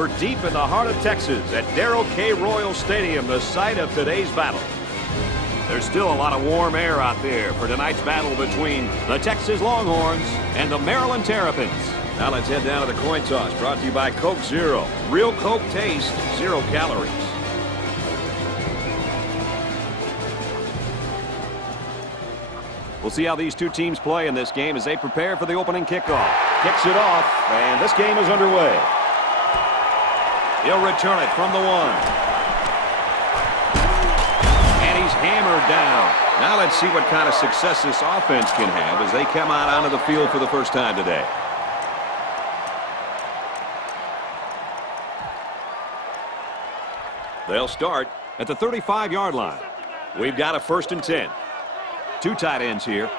We're deep in the heart of Texas at Darrell K. Royal Stadium, the site of today's battle. There's still a lot of warm air out there for tonight's battle between the Texas Longhorns and the Maryland Terrapins. Now let's head down to the coin toss, brought to you by Coke Zero. Real Coke taste, 0 calories. We'll see how these two teams play in this game as they prepare for the opening kickoff. Kicks it off, and this game is underway. He'll return it from the 1. And he's hammered down. Now let's see what kind of success this offense can have as they come out onto the field for the first time today. They'll start at the 35-yard line. We've got a 1st and 10. Two tight ends here.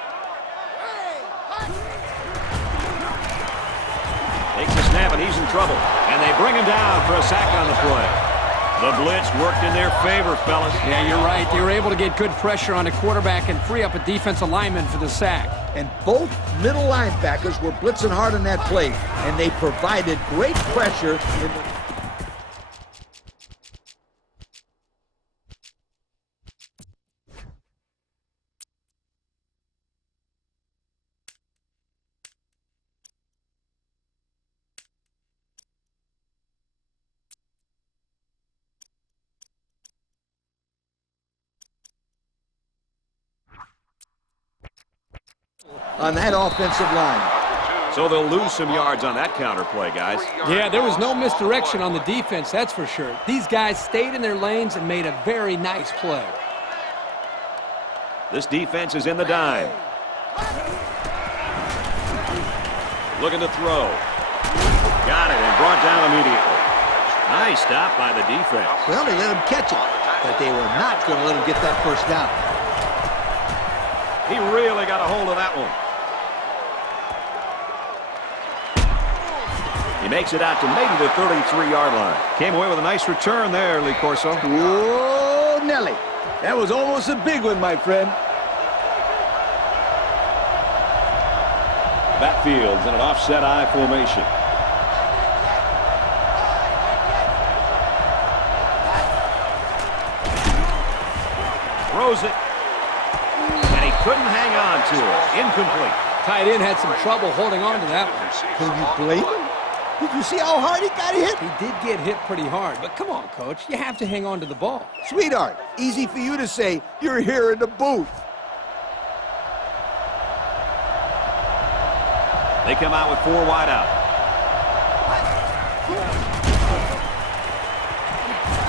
Takes the snap, and he's in trouble. And they bring him down for a sack on the play. The blitz worked in their favor, fellas. Yeah, you're right. They were able to get good pressure on the quarterback and free up a defensive lineman for the sack. And both middle linebackers were blitzing hard on that play, and they provided great pressure in the... on that offensive line. So they'll lose some yards on that counter play, guys. Yeah, there was no misdirection on the defense, that's for sure. These guys stayed in their lanes and made a very nice play. This defense is in the dime. Looking to throw. Got it and brought down immediately. Nice stop by the defense. Well, they let him catch it, but they were not going to let him get that first down. He really got a hold of that one. He makes it out to maybe the 33-yard line. Came away with a nice return there, Lee Corso. Whoa, Nelly. That was almost a big one, my friend. Backfield's in an offset I formation. Throws it. And he couldn't hang on to it. Incomplete. Tight end had some trouble holding on to that one. Can you blame him? Did you see how hard he got hit? He did get hit pretty hard, but come on, Coach. You have to hang on to the ball. Sweetheart, easy for you to say. You're here in the booth. They come out with 4 wide out.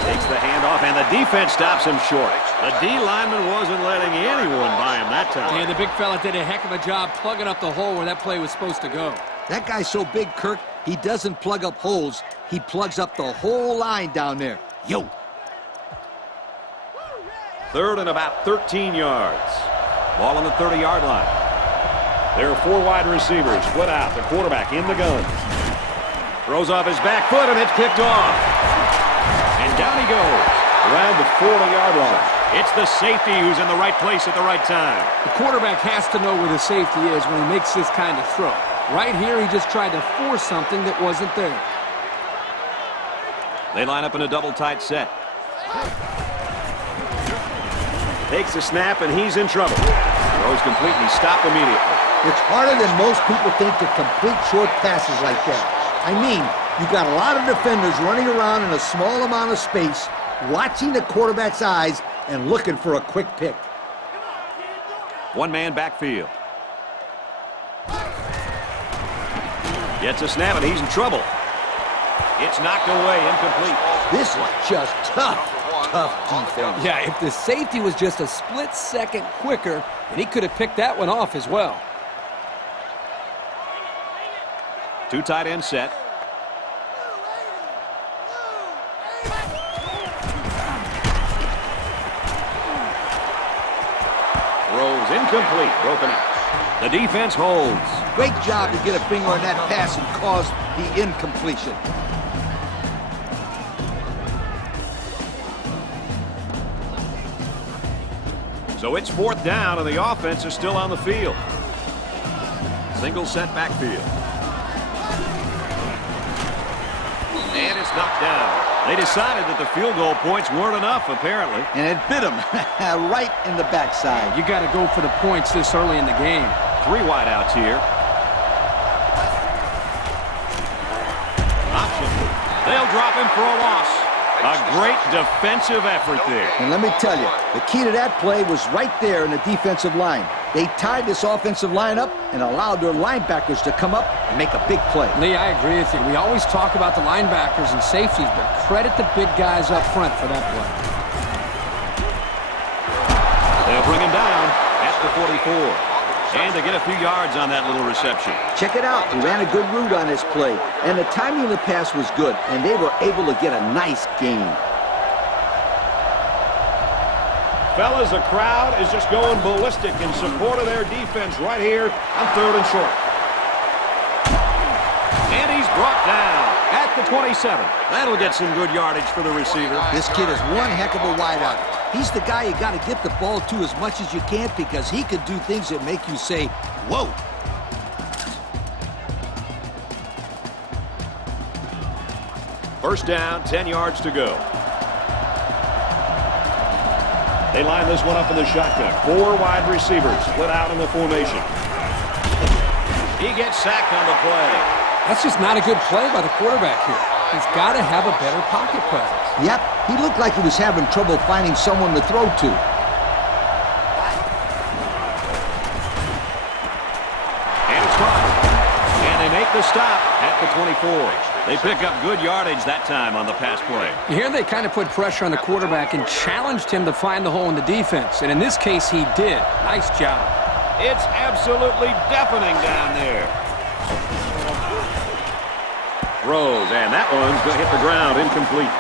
Takes the handoff, and the defense stops him short. The D lineman wasn't letting anyone by him that time. And the big fella did a heck of a job plugging up the hole where that play was supposed to go. That guy's so big, Kirk, he doesn't plug up holes. He plugs up the whole line down there. Yo. 3rd and about 13 yards. Ball on the 30-yard line. There are 4 wide receivers split out. The quarterback in the gun. Throws off his back foot, and it's kicked off. And down he goes around the 40-yard line. It's the safety who's in the right place at the right time. The quarterback has to know where the safety is when he makes this kind of throw. Right here, he just tried to force something that wasn't there. They line up in a double tight set. Takes the snap, and he's in trouble. Throws completely stopped immediately. It's harder than most people think to complete short passes like that. I mean, you've got a lot of defenders running around in a small amount of space, watching the quarterback's eyes and looking for a quick pick. 1-man backfield. Gets a snap, and he's in trouble. It's knocked away, incomplete. This is just tough defense. Yeah, if the safety was just a split second quicker, then he could have picked that one off as well. 2 tight end set. Throws incomplete, broken up. The defense holds. Great job to get a finger on that pass and cause the incompletion. So it's 4th down, and the offense is still on the field. Single set backfield. And his knocked down. They decided that the field goal points weren't enough, apparently. And it bit him right in the backside. You got to go for the points this early in the game. 3 wideouts here. Option. They'll drop him for a loss. A great defensive effort there. And let me tell you, the key to that play was right there in the defensive line. They tied this offensive line up and allowed their linebackers to come up and make a big play. Lee, I agree with you. We always talk about the linebackers and safeties, but credit the big guys up front for that play. They'll bring him down at the 44. And they get a few yards on that little reception. Check it out. He ran a good route on this play. And the timing of the pass was good. And they were able to get a nice gain. Fellas, the crowd is just going ballistic in support of their defense right here on 3rd and short. And he's brought down at the 27. That'll get some good yardage for the receiver. This kid is one heck of a wideout. He's the guy you got to get the ball to as much as you can because he could do things that make you say, whoa. First down, 10 yards to go. They line this one up in the shotgun. 4 wide receivers split out in the formation. He gets sacked on the play. That's just not a good play by the quarterback here. He's got to have a better pocket presence. Yep, he looked like he was having trouble finding someone to throw to. And it's caught. And they make the stop at the 24. They pick up good yardage that time on the pass play. Here they kind of put pressure on the quarterback and challenged him to find the hole in the defense. And in this case, he did. Nice job. It's absolutely deafening down there. Throws, and that one's going to hit the ground, incomplete.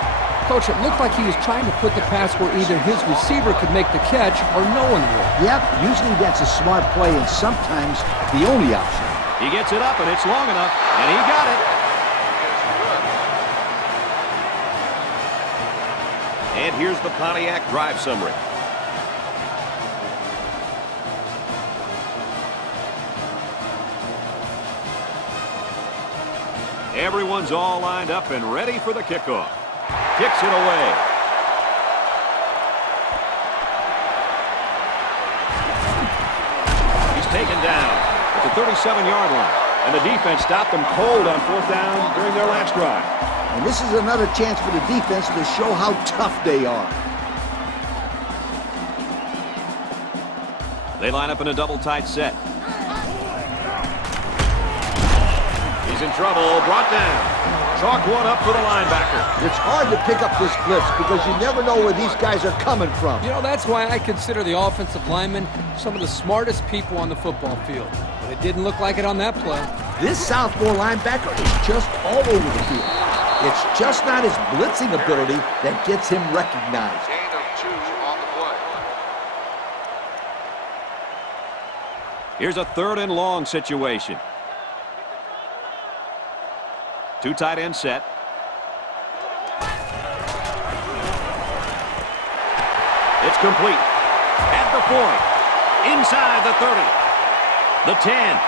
Coach, it looked like he was trying to put the pass where either his receiver could make the catch or no one would. Yep, usually that's a smart play and sometimes the only option. He gets it up, and it's long enough, and he got it. And here's the Pontiac drive summary. Everyone's all lined up and ready for the kickoff. Kicks it away. He's taken down at the 37-yard line. And the defense stopped them cold on 4th down during their last drive. And this is another chance for the defense to show how tough they are. They line up in a double tight set. He's in trouble, brought down. Chalk one up for the linebacker. It's hard to pick up this blitz because you never know where these guys are coming from. You know, that's why I consider the offensive linemen some of the smartest people on the football field. But it didn't look like it on that play. This sophomore linebacker is just all over the field. It's just not his blitzing ability that gets him recognized. Gain of 2 on the play. Here's a 3rd and long situation. 2 tight end set. It's complete. At the 40. Inside the 30. The 10.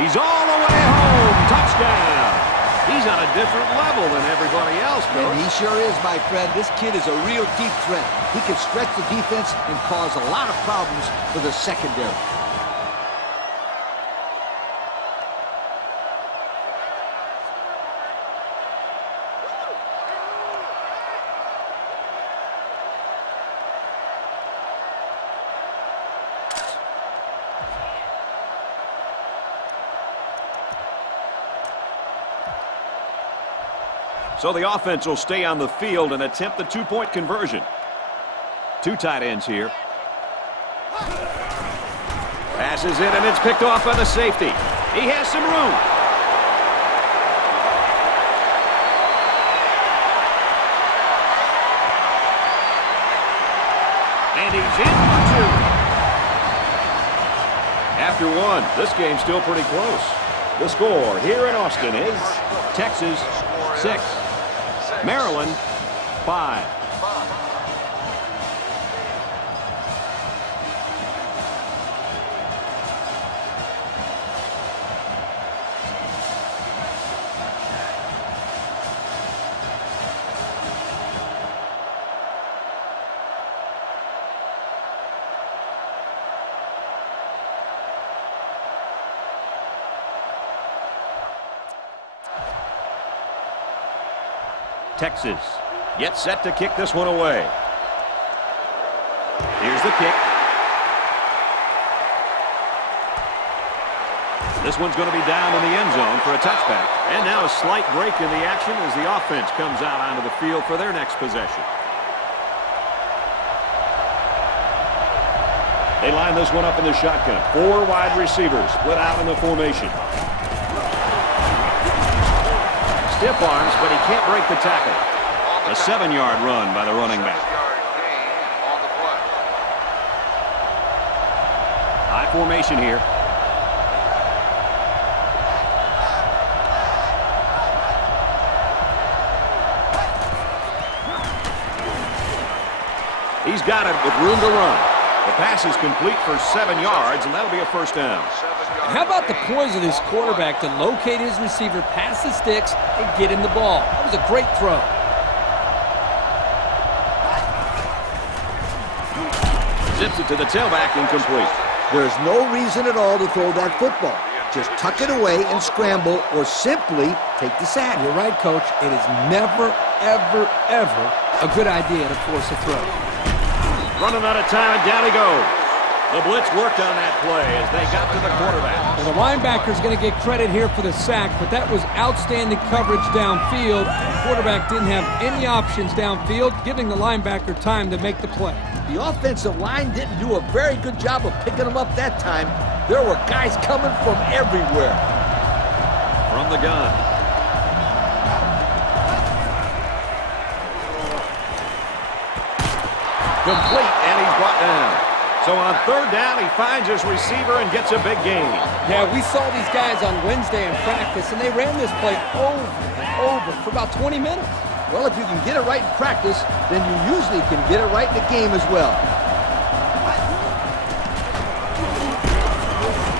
He's all the way home. Touchdown. He's on a different level than everybody else, Coach. And he sure is, my friend. This kid is a real deep threat. He can stretch the defense and cause a lot of problems for the secondary. So the offense will stay on the field and attempt the 2-point conversion. 2 tight ends here. Passes it, and it's picked off by the safety. He has some room. And he's in for 2. After 1, this game's still pretty close. The score here in Austin is Texas 6. Maryland 5. Texas gets set to kick this one away. Here's the kick. This one's going to be down in the end zone for a touchback. And now a slight break in the action as the offense comes out onto the field for their next possession. They line this one up in the shotgun. 4 wide receivers split out in the formation. Stiff arms, but he can't break the tackle. A 7-yard run by the running back. High formation here. He's got it with room to run. The pass is complete for 7 yards, and that'll be a first down. How about the poise of this quarterback to locate his receiver past the sticks and get him the ball? That was a great throw. Zips it to the tailback, incomplete. There's no reason at all to throw that football. Just tuck it away and scramble, or simply take the sack. You're right, Coach. It is never, ever, ever a good idea to force a throw. Running out of time, and down he goes. The blitz worked on that play as they got to the quarterback. Well, the linebacker's going to get credit here for the sack, but that was outstanding coverage downfield. The quarterback didn't have any options downfield, giving the linebacker time to make the play. The offensive line didn't do a very good job of picking them up that time. There were guys coming from everywhere. From the gun. Complete, and he's brought down. So on 3rd down, he finds his receiver and gets a big gain. Yeah, we saw these guys on Wednesday in practice, and they ran this play over and over for about 20 minutes. Well, if you can get it right in practice, then you usually can get it right in the game as well.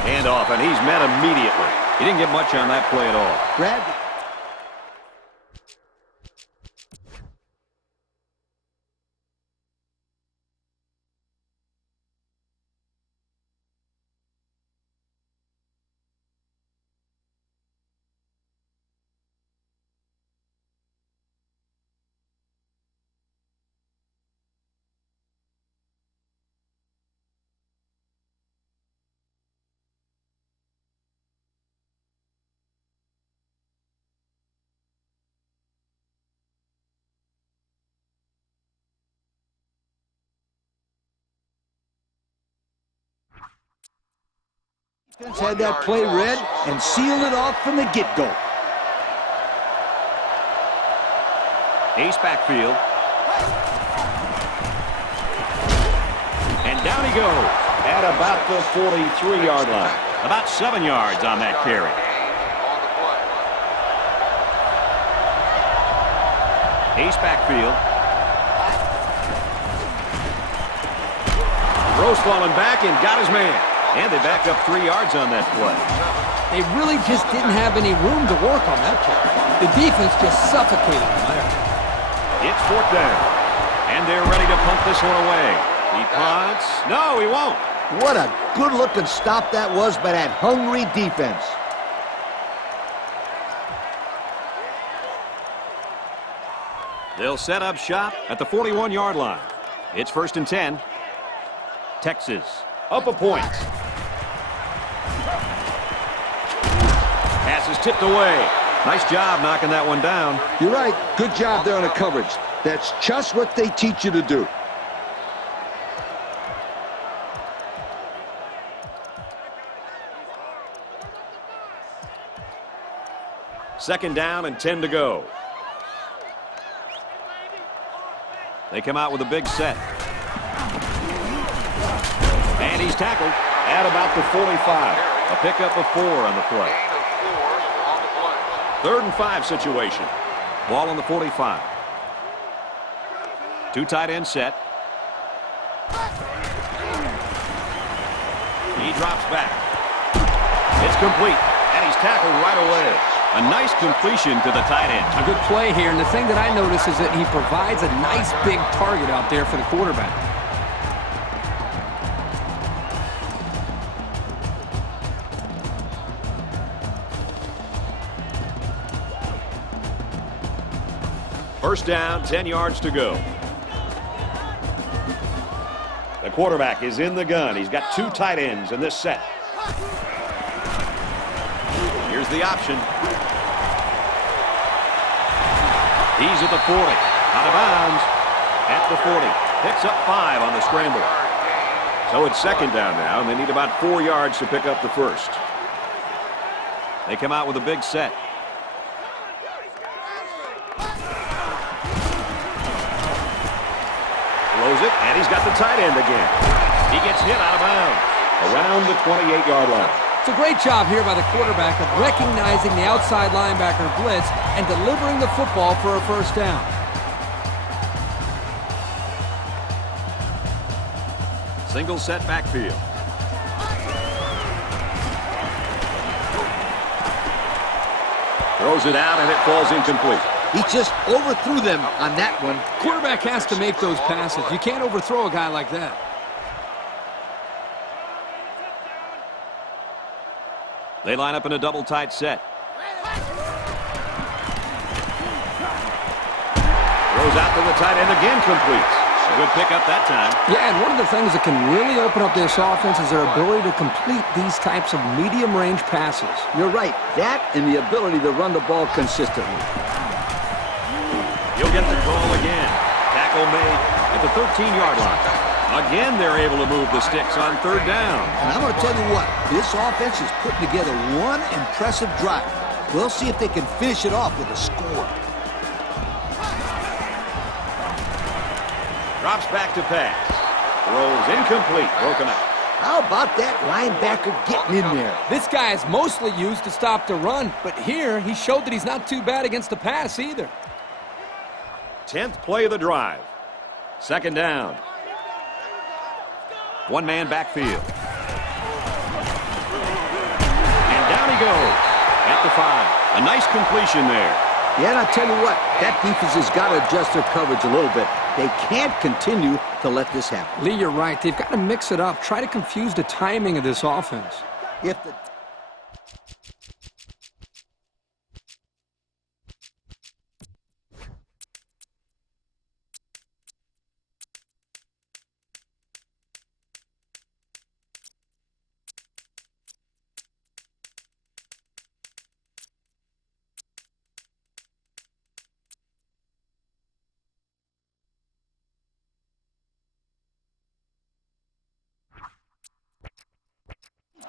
Hand off, and he's met immediately. He didn't get much on that play at all. Brad? Defense had that play read and sealed it off from the get-go. Ace backfield. And down he goes at about the 43-yard line. About 7 yards on that carry. Ace backfield. Rose falling back and got his man. And they back up 3 yards on that play. They really just didn't have any room to work on that play. The defense just suffocated them there. It's 4th down. And they're ready to punt this one away. He punts. No, he won't. What a good-looking stop that was by that hungry defense. They'll set up shop at the 41-yard line. It's 1st and 10. Texas up a point. Pass is tipped away. Nice job knocking that one down. You're right. Good job there on the coverage. That's just what they teach you to do. Second down and 10 to go. They come out with a big set. And he's tackled at about the 45. A pickup of 4 on the play. 3rd and 5 situation. Ball on the 45. 2 tight end set. He drops back. It's complete. And he's tackled right away. A nice completion to the tight end. A good play here, and the thing that I notice is that he provides a nice big target out there for the quarterback. First down, 10 yards to go. The quarterback is in the gun. He's got two tight ends in this set. Here's the option. He's at the 40. Out of bounds at the 40. Picks up 5 on the scramble. So it's second down now, and they need about 4 yards to pick up the first. They come out with a big set. Throws it, and he's got the tight end again. He gets hit out of bounds around the 28-yard line. It's a great job here by the quarterback of recognizing the outside linebacker blitz and delivering the football for a first down. Single set backfield. Throws it out, and it falls incomplete. He just overthrew them on that one. Quarterback has to make those passes. You can't overthrow a guy like that. They line up in a double tight set. Throws out to the tight end again, completes. A good pickup that time. Yeah, and one of the things that can really open up this offense is their ability to complete these types of medium-range passes. You're right. That and the ability to run the ball consistently. You'll get the call again. Tackle made at the 13-yard line. Again, they're able to move the sticks on third down. And I'm going to tell you what, this offense is putting together one impressive drive. We'll see if they can finish it off with a score. Drops back to pass. Throws incomplete. Broken up. How about that linebacker getting in there? This guy is mostly used to stop the run, but here he showed that he's not too bad against the pass either. 10th play of the drive. Second down. One-man backfield. And down he goes at the 5. A nice completion there. Yeah, and I tell you what, that defense has got to adjust their coverage a little bit. They can't continue to let this happen. Lee, you're right. They've got to mix it up. Try to confuse the timing of this offense. If the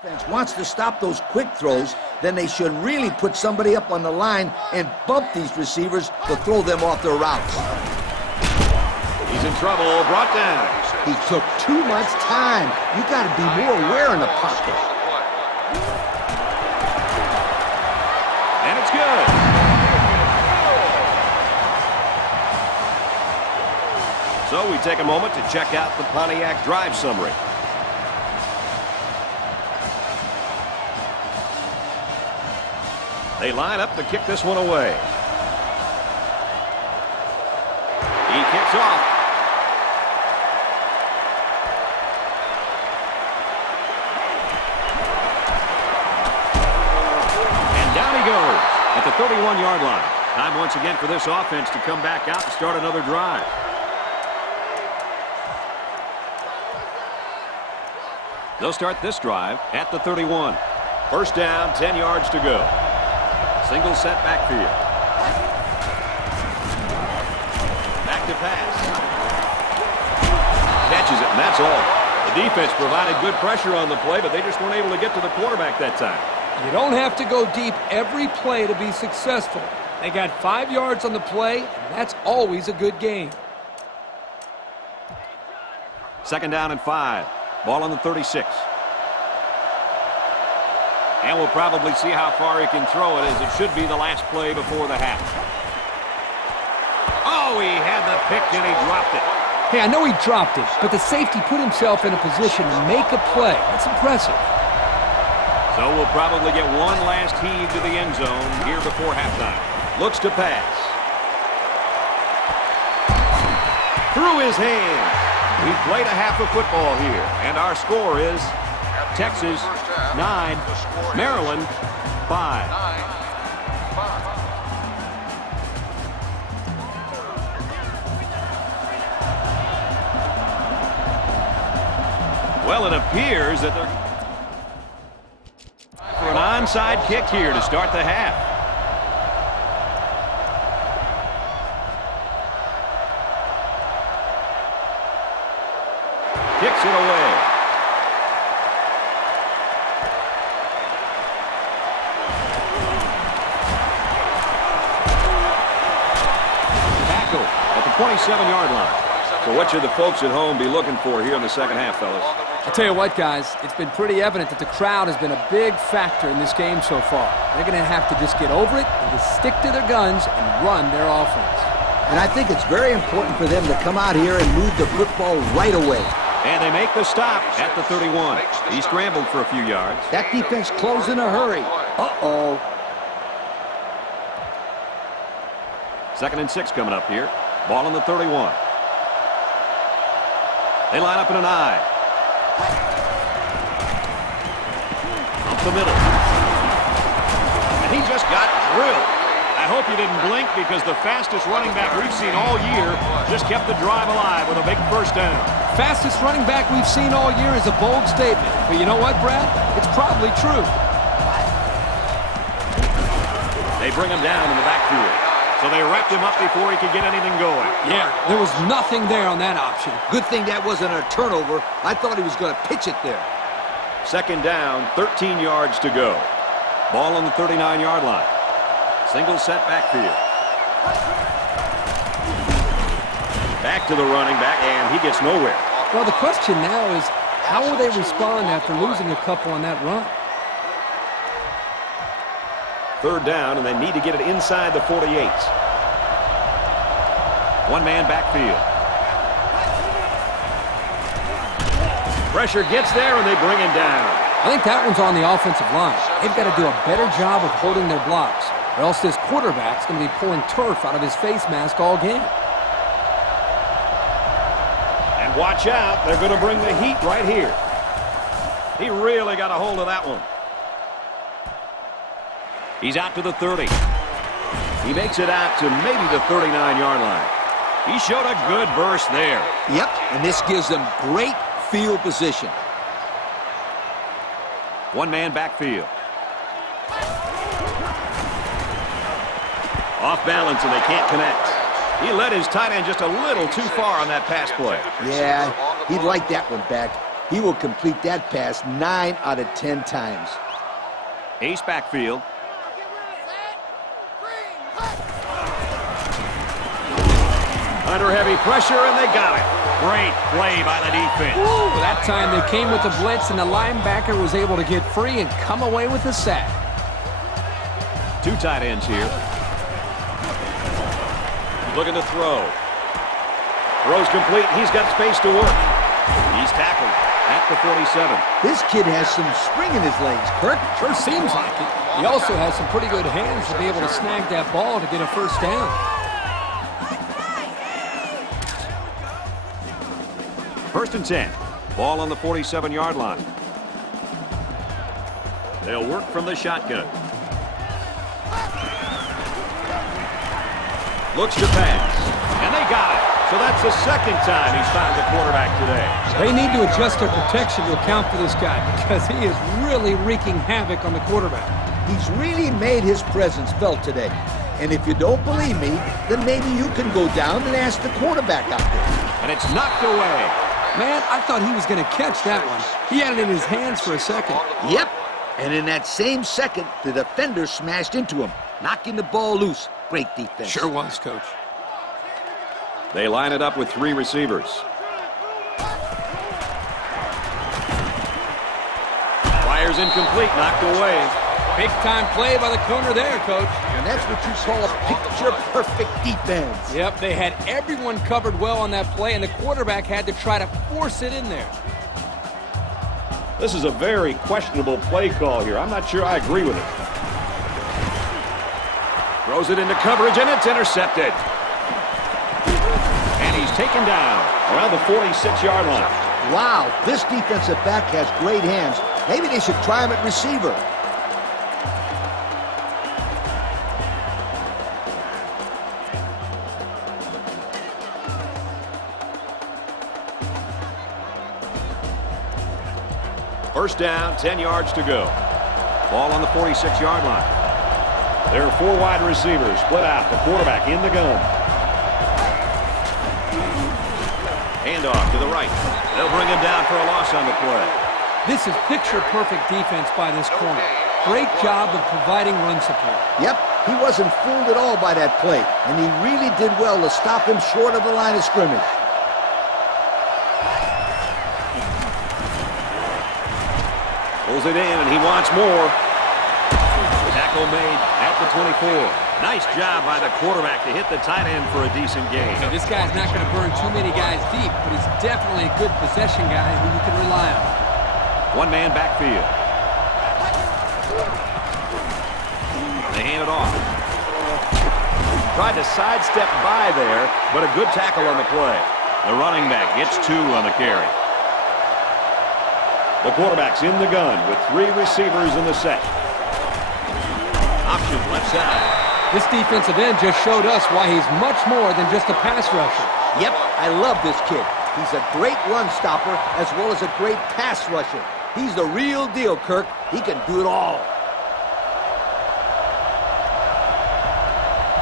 defense wants to stop those quick throws, then they should really put somebody up on the line and bump these receivers to throw them off their routes. He's in trouble. Brought down. He took too much time. You got to be more aware in the pocket. And it's good. So we take a moment to check out the Pontiac drive summary. They line up to kick this one away. He kicks off. And down he goes at the 31-yard line. Time once again for this offense to come back out and start another drive. They'll start this drive at the 31. First down, 10 yards to go. Single set backfield. Back to pass. Catches it, and that's all. The defense provided good pressure on the play, but they just weren't able to get to the quarterback that time. You don't have to go deep every play to be successful. They got 5 yards on the play, and that's always a good game. Second down and 5. Ball on the 36. And we'll probably see how far he can throw it, as it should be the last play before the half. Oh, he had the pick and he dropped it. Hey, I know he dropped it, but the safety put himself in a position to make a play. That's impressive. So we'll probably get one last heave to the end zone here before halftime. Looks to pass. Through his hands. We've played a half of football here, and our score is Texas 9, Maryland 5. Well, it appears that they're for an onside kick here to start the half. Kicks it away. Tackle at the 27-yard line. So what should the folks at home be looking for here in the second half, fellas? I'll tell you what, guys, it's been pretty evident that the crowd has been a big factor in this game so far. They're going to have to just get over it and just stick to their guns and run their offense. And I think it's very important for them to come out here and move the football right away. And they make the stop at the 31. He scrambled for a few yards. That defense closed in a hurry. Uh-oh. 2nd and 6 coming up here. Ball on the 31. They line up in an I. Up the middle. And he just got drilled. I hope you didn't blink because the fastest running back we've seen all year just kept the drive alive with a big first down. Fastest running back we've seen all year is a bold statement. But you know what, Brad? It's probably true. They bring him down in the backfield. So they wrapped him up before he could get anything going. Yeah, there was nothing there on that option. Good thing that wasn't a turnover. I thought he was going to pitch it there. 2nd down, 13 yards to go. Ball on the 39-yard line. Single set backfield. Back to the running back, and he gets nowhere. Well, the question now is, how will they respond after losing a couple on that run? 3rd down, and they need to get it inside the 48. One-man backfield. Pressure gets there, and they bring him down. I think that one's on the offensive line. They've got to do a better job of holding their blocks, or else this quarterback's going to be pulling turf out of his face mask all game. And watch out, they're going to bring the heat right here. He really got a hold of that one. He's out to the 30. He makes it out to maybe the 39-yard line. He showed a good burst there. Yep, and this gives them great field position. One-man backfield. Off balance, and they can't connect. He led his tight end just a little too far on that pass play. Yeah, he'd like that one back. He will complete that pass 9 out of 10 times. Ace backfield. Under heavy pressure, and they got it. Great play by the defense. Ooh, that time they came with the blitz, and the linebacker was able to get free and come away with the sack. 2 tight ends here. Looking to throw. Throws complete. He's got space to work. He's tackled at the 47. This kid has some spring in his legs, Kirk. Sure seems like it. He also has some pretty good hands to be able to snag that ball to get a first down. First and 10. Ball on the 47-yard line. They'll work from the shotgun. Looks to pass. And they got it. So that's the 2nd time he's found the quarterback today. They need to adjust their protection to account for this guy because he is really wreaking havoc on the quarterback. He's really made his presence felt today. And if you don't believe me, then maybe you can go down and ask the quarterback out there. And it's knocked away. Man, I thought he was going to catch that one. He had it in his hands for a second. Yep. And in that same second, the defender smashed into him, knocking the ball loose. Great defense. Sure was, Coach. They line it up with 3 receivers. Fires incomplete, knocked away. Big-time play by the corner there, Coach. And that's what you call a picture-perfect defense. Yep, they had everyone covered well on that play, and the quarterback had to try to force it in there. This is a very questionable play call here. I'm not sure I agree with it. Throws it into coverage, and it's intercepted. And he's taken down around the 46-yard line. Wow, this defensive back has great hands. Maybe they should try him at receiver. First down, 10 yards to go. Ball on the 46-yard line. There are 4 wide receivers split out. The quarterback in the gun. Handoff to the right. They'll bring him down for a loss on the play. This is picture-perfect defense by this corner. Great job of providing run support. Yep, he wasn't fooled at all by that play, and he really did well to stop him short of the line of scrimmage. Pulls it in, and he wants more. Tackle made at the 24. Nice job by the quarterback to hit the tight end for a decent gain. So this guy's not going to burn too many guys deep, but he's definitely a good possession guy who you can rely on. One-man backfield. They hand it off. Tried to sidestep by there, but a good tackle on the play. The running back gets 2 on the carry. The quarterback's in the gun with 3 receivers in the set. Option left side. This defensive end just showed us why he's much more than just a pass rusher. Yep, I love this kid. He's a great run stopper as well as a great pass rusher. He's the real deal, Kirk. He can do it all.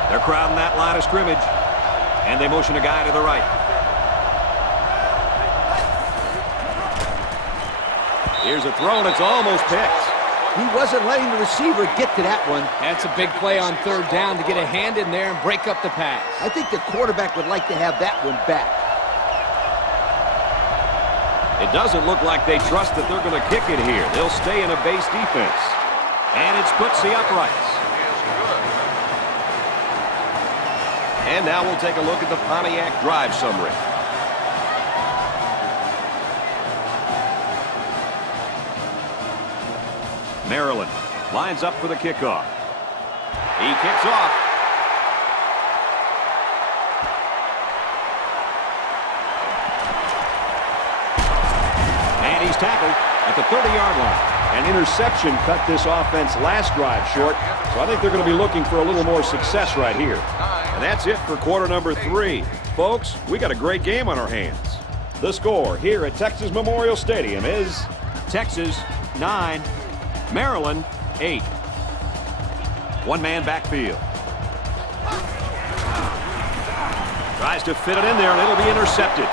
They're crowding that line of scrimmage, and they motion a guy to the right. Here's a throw, and it's almost picked. He wasn't letting the receiver get to that one. That's a big play on 3rd down to get a hand in there and break up the pass. I think the quarterback would like to have that one back. It doesn't look like they trust that they're going to kick it here. They'll stay in a base defense. And it splits the uprights. And now we'll take a look at the Pontiac drive summary. Maryland lines up for the kickoff. He kicks off. And he's tackled at the 30-yard line. An interception cut this offense last drive short, so I think they're going to be looking for a little more success right here. And that's it for quarter number 3. Folks, we got a great game on our hands. The score here at Texas Memorial Stadium is Texas 9, Maryland 8. One-man backfield. Tries to fit it in there, and it'll be intercepted.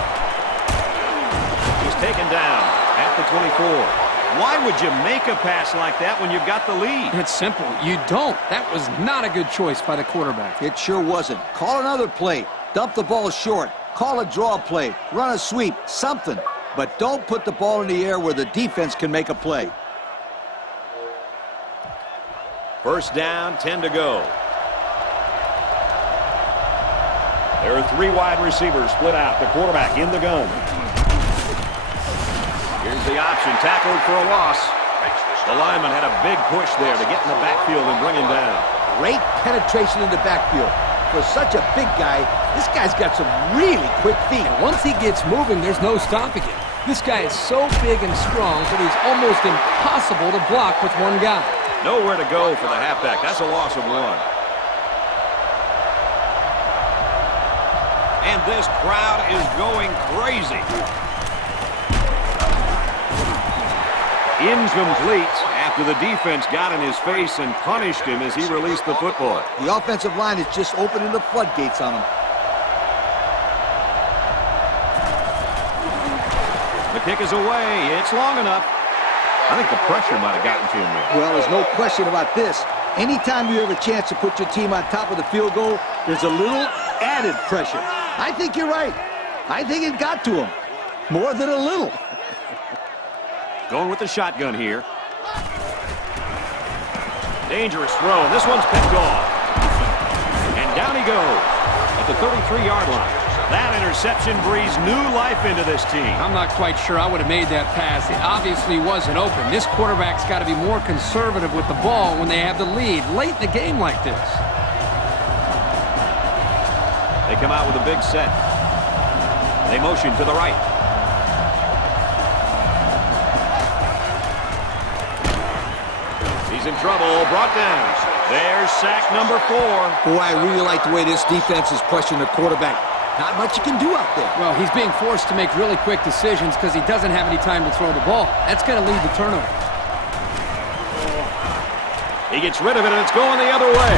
He's taken down at the 24. Why would you make a pass like that when you've got the lead? It's simple. You don't. That was not a good choice by the quarterback. It sure wasn't. Call another play. Dump the ball short. Call a draw play. Run a sweep. Something. But don't put the ball in the air where the defense can make a play. First down, 10 to go. There are 3 wide receivers split out. The quarterback in the gun. Here's the option, tackled for a loss. The lineman had a big push there to get in the backfield and bring him down. Great penetration in the backfield. For such a big guy, this guy's got some really quick feet. And once he gets moving, there's no stopping him. This guy is so big and strong that he's almost impossible to block with one guy. Nowhere to go for the halfback. That's a loss of 1. And this crowd is going crazy. Incomplete after the defense got in his face and punished him as he released the football. The offensive line is just opening the floodgates on him. The kick is away. It's long enough. I think the pressure might have gotten to him there. Well, there's no question about this. Anytime you have a chance to put your team on top of the field goal, there's a little added pressure. I think you're right. I think it got to him. More than a little. Going with the shotgun here. Dangerous throw. This one's picked off. And down he goes at the 33-yard line. That interception breathes new life into this team. I'm not quite sure I would have made that pass. It obviously wasn't open. This quarterback's got to be more conservative with the ball when they have the lead late in the game like this. They come out with a big set. They motion to the right. He's in trouble. Brought down. There's sack number 4. Boy, I really like the way this defense is pressuring the quarterback. Not much you can do out there. Well, he's being forced to make really quick decisions because he doesn't have any time to throw the ball. That's going to lead to turnover. He gets rid of it, and it's going the other way.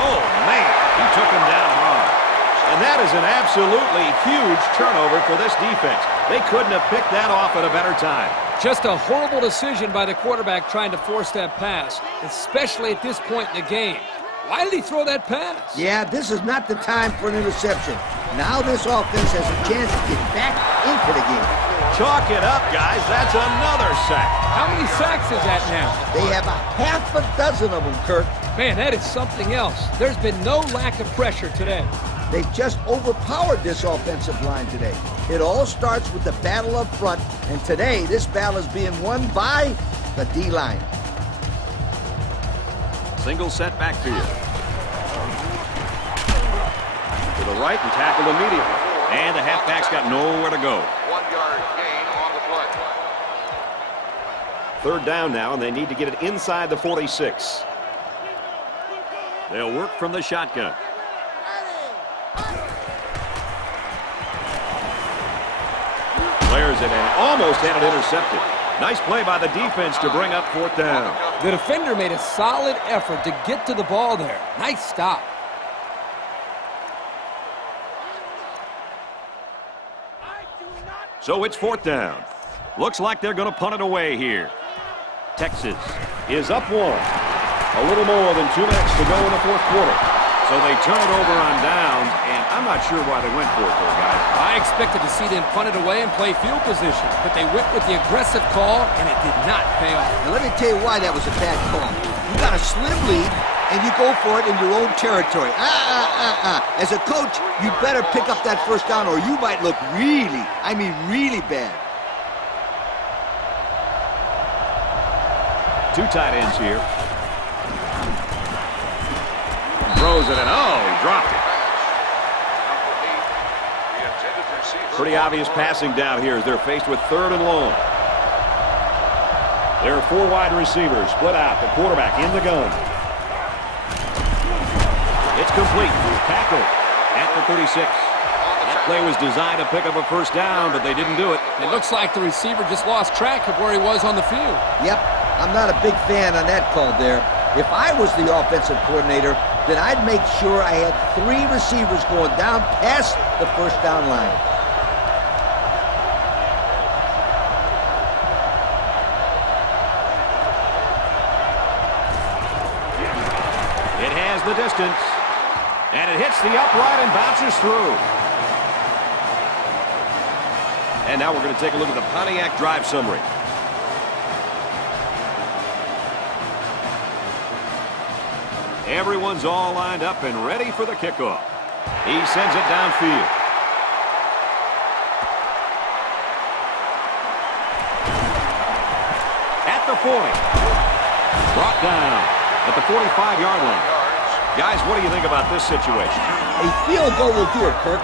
Oh, man, he took him down hard. And that is an absolutely huge turnover for this defense. They couldn't have picked that off at a better time. Just a horrible decision by the quarterback trying to force that pass, especially at this point in the game. Why did he throw that pass? Yeah, this is not the time for an interception. Now this offense has a chance to get back into the game. Chalk it up, guys. That's another sack. How many sacks is that now? They have a half a dozen of them, Kirk. Man, that is something else. There's been no lack of pressure today. They've just overpowered this offensive line today. It all starts with the battle up front, and today this battle is being won by the D-line. Single set backfield. To the right and tackled immediately. And the halfback's got nowhere to go. 1-yard gain on the play. Third down now, and they need to get it inside the 46. They'll work from the shotgun. Flares it and almost had it intercepted. Nice play by the defense to bring up fourth down. The defender made a solid effort to get to the ball there. Nice stop. So it's fourth down. Looks like they're going to punt it away here. Texas is up one. A little more than 2 minutes to go in the fourth quarter. So they turn it over on downs, and I'm not sure why they went for it there, guys. I expected to see them punt it away and play field position, but they went with the aggressive call, and it did not pay off. Now let me tell you why that was a bad call. You got a slim lead, and you go for it in your own territory. As a coach, you better pick up that first down, or you might look really, I mean really bad. Two tight ends here. Throws it, and oh, he dropped it. Pretty obvious passing down here as they're faced with third and long. There are 4 wide receivers split out. The quarterback in the gun. It's complete. Tackled at the 36. That play was designed to pick up a first down, but they didn't do it. It looks like the receiver just lost track of where he was on the field. Yep, I'm not a big fan on that call there. If I was the offensive coordinator, then I'd make sure I had 3 receivers going down past the first down line. It has the distance, and it hits the upright and bounces through. And now we're going to take a look at the Pontiac drive summary. Everyone's all lined up and ready for the kickoff. He sends it downfield. At the 40. Brought down at the 45-yard line. Guys, what do you think about this situation? A field goal will do it, Kirk.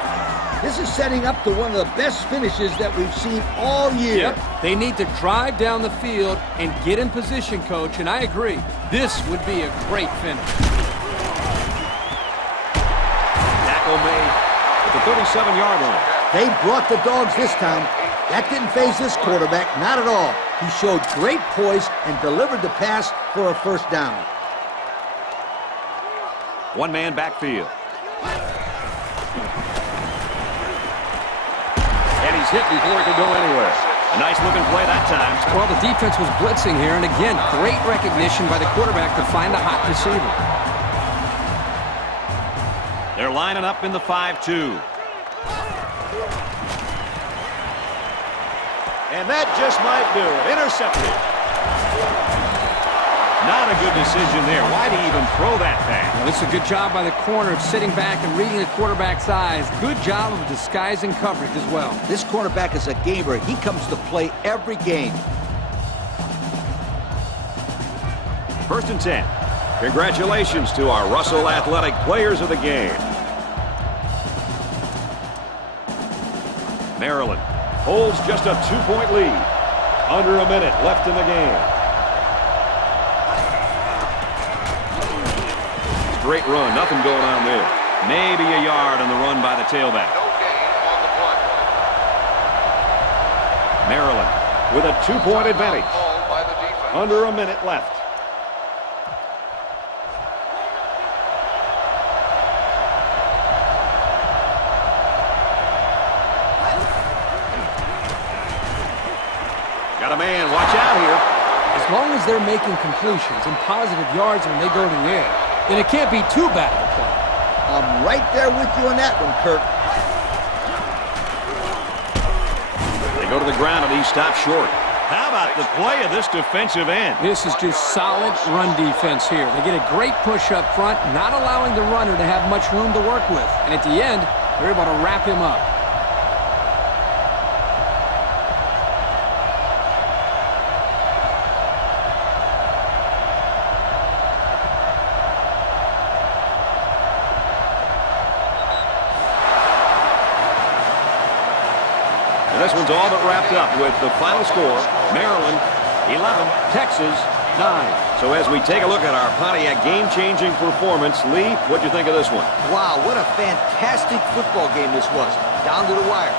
This is setting up to one of the best finishes that we've seen all year. Yep, they need to drive down the field and get in position, Coach, and I agree. This would be a great finish. Tackle made at the 37-yard line. They brought the dogs this time. That didn't faze this quarterback, not at all. He showed great poise and delivered the pass for a first down. One-man backfield. And he's hit before he could go anywhere. A nice-looking play that time. Well, the defense was blitzing here, and again, great recognition by the quarterback to find a hot receiver. They're lining up in the 5-2. And that just might do it. Intercepted. Not a good decision there. Why do you even throw that pass? Well, this is a good job by the corner of sitting back and reading the quarterback's eyes. Good job of disguising coverage as well. This quarterback is a gamer. He comes to play every game. First and 10. Congratulations to our Russell Athletic Players of the Game. Maryland holds just a 2-point lead. Under a minute left in the game. Great run. Nothing going on there. Maybe a yard on the run by by the tailback. No gain on the play. Maryland with a 2-point advantage. Called by the defense. Under a minute left. Got a man. Watch out here. As long as they're making completions and positive yards when they go to the air, then it can't be too bad of a play. I'm right there with you on that one, Kirk. They go to the ground and he stops short. How about the play of this defensive end? This is just solid run defense here. They get a great push up front, not allowing the runner to have much room to work with. And at the end, they're able to wrap him up. And this one's all but wrapped up with the final score, Maryland 11, Texas 9. So as we take a look at our Pontiac game-changing performance, Lee, what'd you think of this one? Wow, what a fantastic football game this was, down to the wire.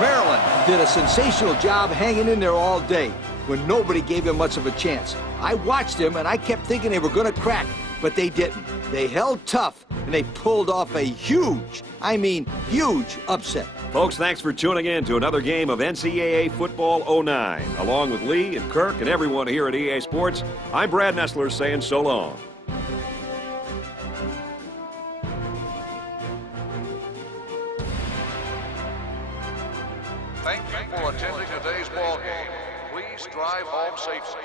Maryland did a sensational job hanging in there all day when nobody gave them much of a chance. I watched them, and I kept thinking they were going to crack, but they didn't. They held tough, and they pulled off a huge, I mean huge upset. Folks, thanks for tuning in to another game of NCAA Football 09. Along with Lee and Kirk and everyone here at EA Sports, I'm Brad Nessler saying so long. Thank you for attending today's ball game. Please drive home safely.